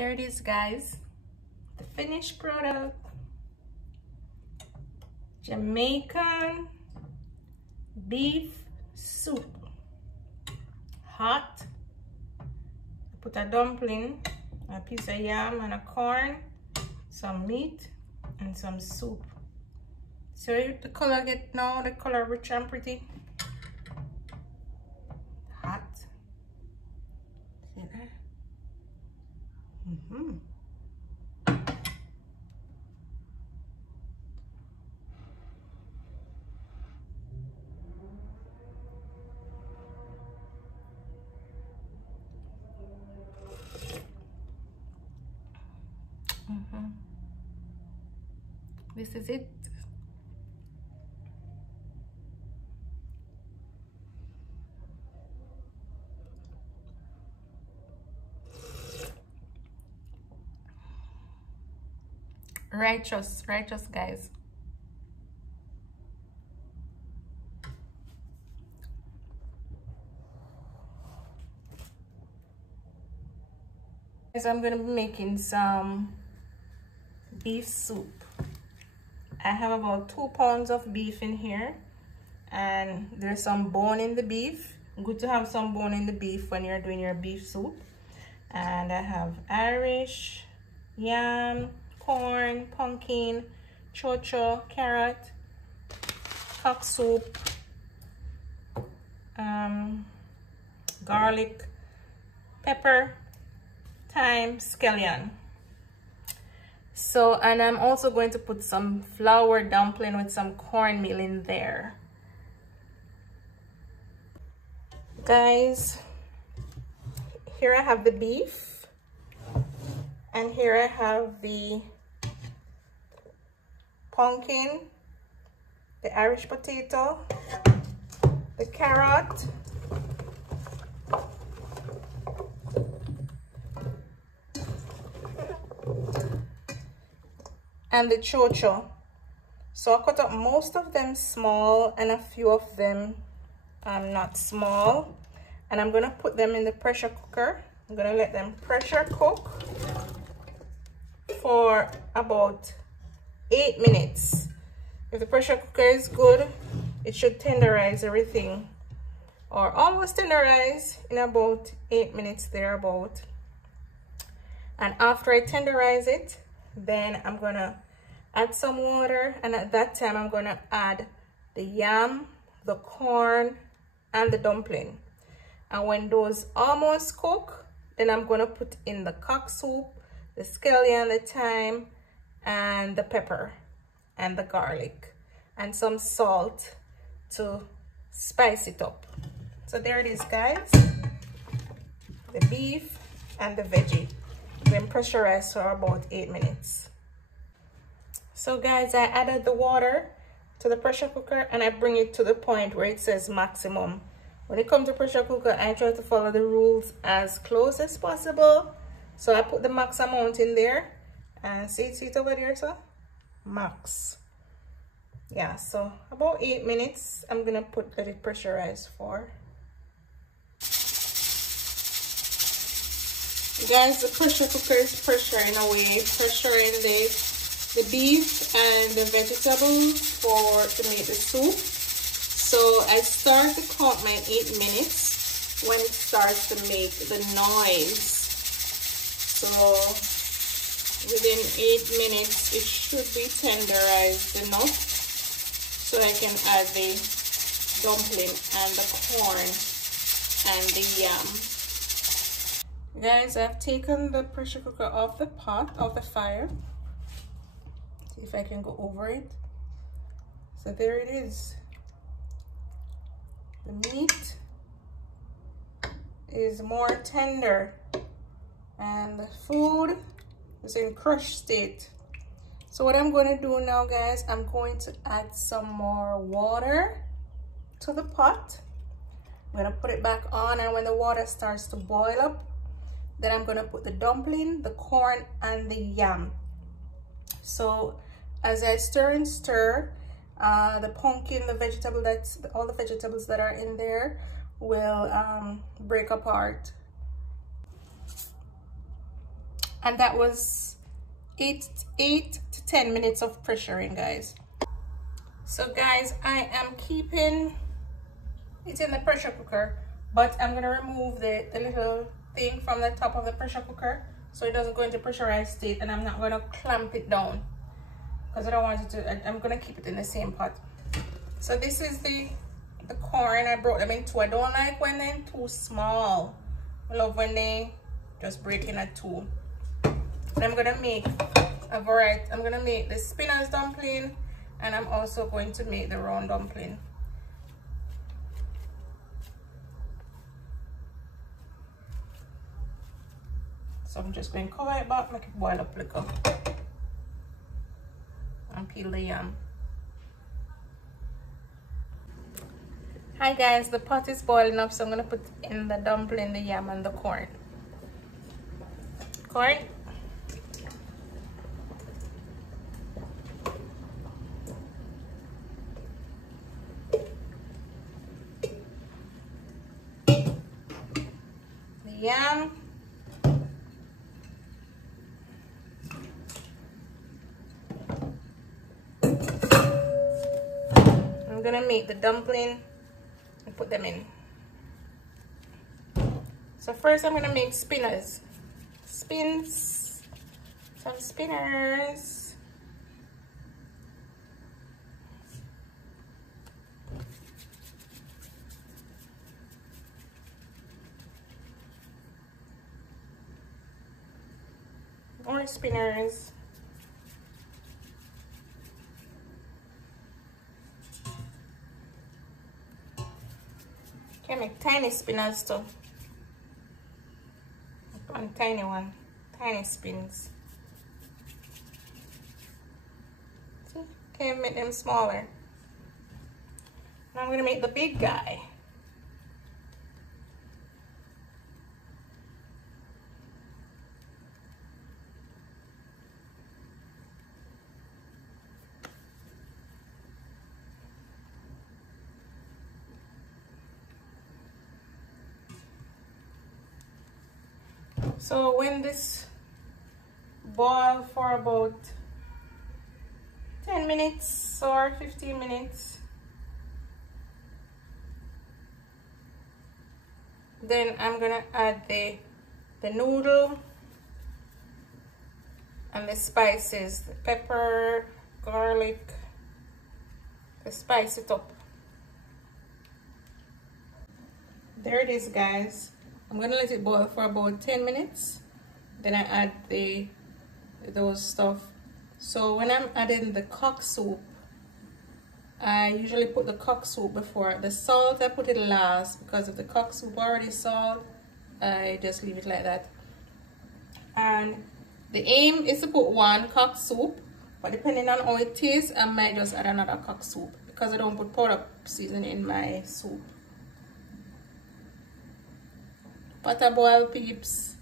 There it is, guys, the finished product. Jamaican beef soup, hot. Put a dumpling, a piece of yam and a corn, some meat and some soup. So the color get now, the color rich and pretty. Hot. See that? This is it. Righteous guys. Guys, I'm gonna be making some beef soup. I have about 2 pounds of beef in here, and there's some bone in the beef. Good to have some bone in the beef when you're doing your beef soup. And I have Irish, yam, corn, pumpkin, chocho, carrot, cock soup, garlic, pepper, thyme, scallion. So, and I'm also going to put some flour dumpling with some cornmeal in there. Guys, here I have the beef, and here I have the pumpkin, the Irish potato, the carrot, and the chocho. So I cut up most of them small and a few of them not small, and I'm gonna put them in the pressure cooker. I'm gonna let them pressure cook for about 8 minutes. If the pressure cooker is good, it should tenderize everything, or almost tenderize in about 8 minutes thereabout. And after I tenderize it, then I'm gonna add some water, and at that time I'm gonna add the yam, the corn, and the dumpling. And when those almost cook, then I'm gonna put in the cock soup, the scallion, the thyme, and the pepper, and the garlic, and some salt to spice it up. So there it is, guys, the beef and the veggie. Then pressurize for about 8 minutes. So guys, I added the water to the pressure cooker, and I bring it to the point where it says maximum. When it comes to pressure cooker, I try to follow the rules as close as possible. So I put the max amount in there, and see it over there, so max. Yeah, so about 8 minutes I'm gonna let it pressurize for. Guys, the pressure cooker is pressuring away, pressuring the beef and the vegetables to make the soup. So I start to count my 8 minutes when it starts to make the noise. So within 8 minutes it should be tenderized enough, so I can add the dumpling and the corn and the yam. Guys, I've taken the pressure cooker off the pot, off the fire. See if I can go over it. So there it is. The meat is more tender, and the food is in crushed state. So what I'm going to do now, guys, I'm going to add some more water to the pot. I'm going to put it back on, and when the water starts to boil up, then I'm going to put the dumpling, the corn, and the yam. So as I stir and stir, the pumpkin, the vegetable, all the vegetables that are in there will break apart. And that was 8 to 10 minutes of pressuring, guys. So guys, I am keeping it in the pressure cooker, but I'm gonna remove the little thing from the top of the pressure cooker so it doesn't go into pressurized state, and I'm not gonna clamp it down because I don't want it to. I'm gonna keep it in the same pot. So this is the corn. I brought them in two. I don't like when they're too small. I love when they just break in at two. And I'm gonna make a variety. I'm gonna make the spinach dumpling, and I'm also going to make the round dumpling. So I'm just going to cover it back, make it boil up a little, and peel the yam. Hi guys, the pot is boiling up, so I'm going to put in the dumpling, the yam, and the corn. Corn. The yam. I'm gonna make the dumpling and put them in. So first I'm gonna make spinners. Some spinners. More spinners. Can make tiny spinners too. One tiny one, tiny spins. See, can make them smaller. Now I'm gonna make the big guy. So when this boil for about 10 minutes or 15 minutes, then I'm gonna add the noodle and the spices, the pepper, garlic, to spice it up. There it is, guys. I'm gonna let it boil for about 10 minutes. Then I add those stuff. So when I'm adding the cock soup, I usually put the cock soup before. The salt I put it last because if the cock soup already salt, I just leave it like that. And the aim is to put one cock soup, but depending on how it tastes, I might just add another cock soup because I don't put powder seasoning in my soup. Butter boil, peeps.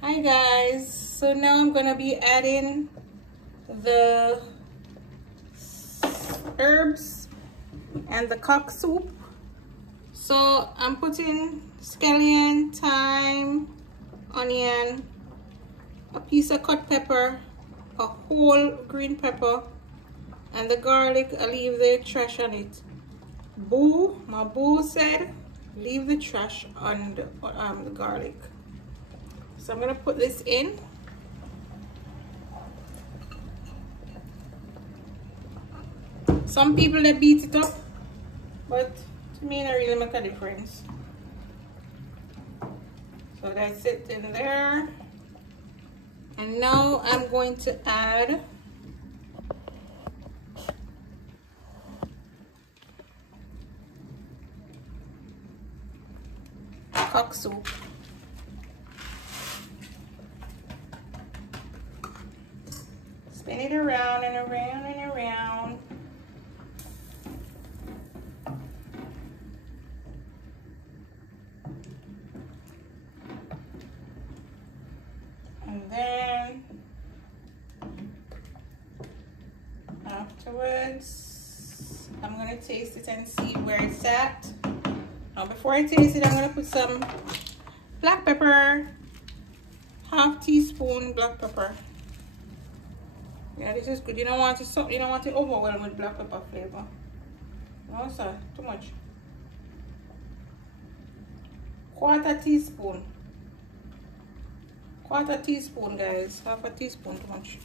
Hi guys, so now I'm gonna be adding the herbs and the cock soup. So I'm putting scallion, thyme, onion, a piece of cut pepper, a whole green pepper, and the garlic. I leave the trash on it. My boo said leave the trash on the garlic. So I'm gonna put this in. Some people they beat it up, but to me it really make a difference. So that's it in there. And now I'm going to add cock soup. Spin it around and around and around. And then afterwards, I'm gonna taste it and see where it's at. Now before I taste it, I'm gonna put some Black pepper, half teaspoon black pepper. Yeah, this is good. You don't want to overwhelm with black pepper flavor. No, sir, too much. Quarter teaspoon, guys. Half a teaspoon, too much.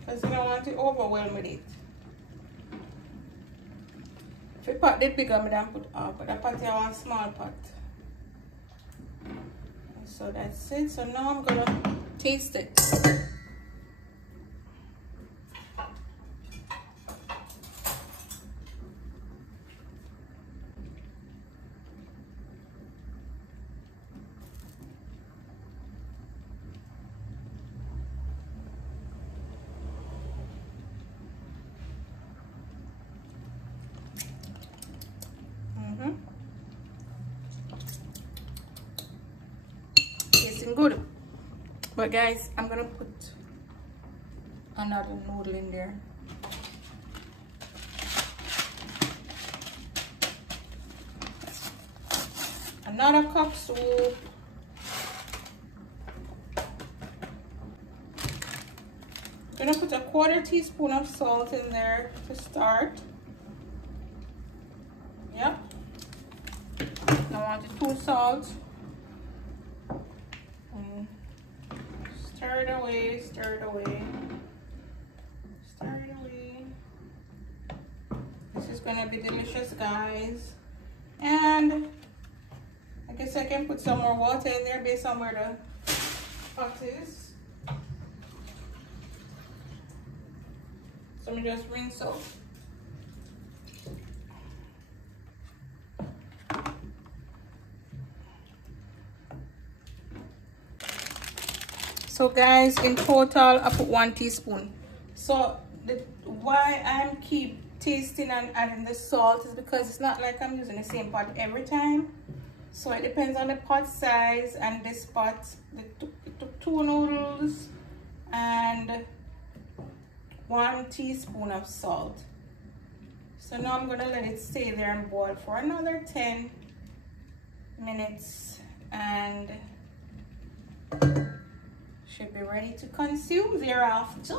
Because you don't want to overwhelm with it. If you pot it bigger, I don't put half, but I pot here one small pot. So that's it. So now I'm gonna taste it. Tasting good. But guys, I'm gonna put another noodle in there. Another cup soup. I'm gonna put a quarter teaspoon of salt in there to start. Yep. I want it too salt. Stir it away, stir it away, stir it away. This is gonna be delicious, guys. And I guess I can put some more water in there based on where the pot is. So I'm just rinse out. So guys, in total I put 1 teaspoon. So why I'm keep tasting and adding the salt is because it's not like I'm using the same pot every time. So it depends on the pot size, and this pot, it took 2 noodles and 1 teaspoon of salt. So now I'm gonna let it stay there and boil for another 10 minutes and should be ready to consume thereafter.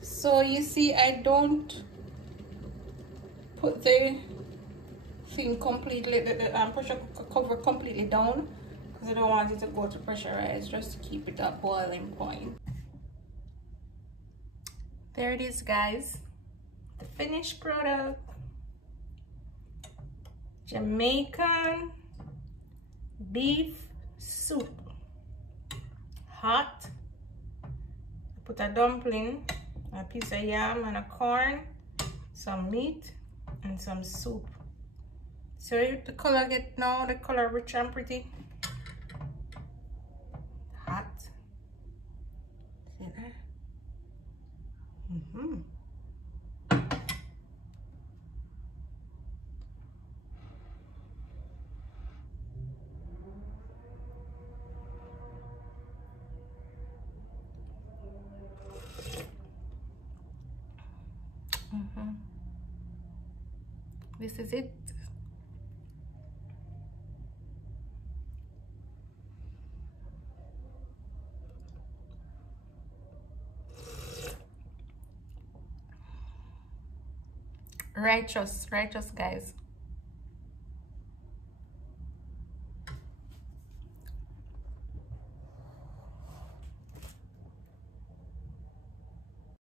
So you see, I don't put the thing completely, the pressure cover completely down, because I don't want it to go to pressurize, just to keep it at boiling point. There it is, guys, the finished product. Jamaican beef soup, hot. Put a dumpling, a piece of yam and a corn, some meat and some soup. So the color get now, the color rich and pretty. Hot. See that? This is it. Righteous, guys.